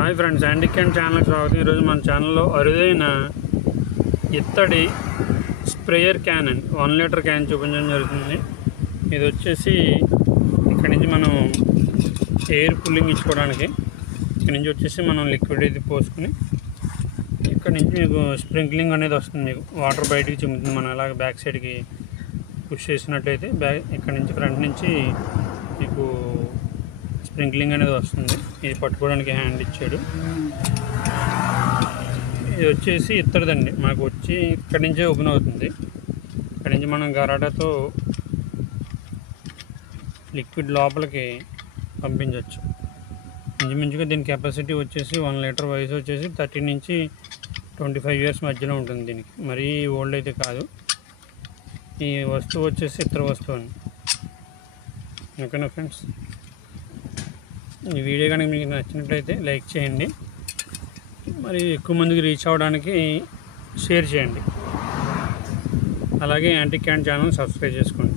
Hi friends, anti can ఛానల్కి స్వాగతం. ఈరోజు మన ఛానల్లో అరుదైన ఇత్తడి స్ప్రేయర్ క్యాన్ అండి 1 లీటర్ క్యాన్ చూపించడం జరుగుతుంది. ఇది వచ్చేసి ఇక్కడి నుంచి మనం ఎయిర్ కూలింగ్ ఇచ్చుకోవడానికి, ఇక్కడి నుంచి వచ్చేసి మనం లిక్విడ్ ఇది పోసుకుని ఇక్కడ నుంచి మీకు స్ప్రింక్లింగ్ అనేది వస్తుంది. మీకు వాటర్ బయటికి చిమ్ముతుంది. మనం అలాగే బ్యాక్ సైడ్కి పుష్ చేసినట్టయితే ఇక్కడ నుంచి ఫ్రంట్ నుంచి మీకు స్ప్రింక్లింగ్ అనేది వస్తుంది. ఇది పట్టుకోవడానికి హ్యాండ్ ఇచ్చాడు. ఇది వచ్చేసి ఇత్తడిదండి. మనకు వచ్చి ఇక్కడి నుంచే ఓపెన్ అవుతుంది. ఇక్కడి నుంచి మనం గరాటాతో లిక్విడ్ లోపలికి పంపించవచ్చు. ఇంచుమించుగా దీని కెపాసిటీ వచ్చేసి 1 లీటర్, వయసు వచ్చేసి 30 నుంచి 25 ఇయర్స్ మధ్యలో ఉంటుంది. దీనికి మరీ ఓల్డ్ అయితే కాదు. ఈ వస్తువు వచ్చేసి ఇతర వస్తువు అండి. ఓకేనా ఫ్రెండ్స్, ఈ వీడియో కనుక మీకు నచ్చినట్లయితే లైక్ చేయండి, మరి ఎక్కువ మందికి రీచ్ అవ్వడానికి షేర్ చేయండి. అలాగే యాంటీ క్యాన్ ఛానల్ సబ్స్క్రైబ్ చేసుకోండి.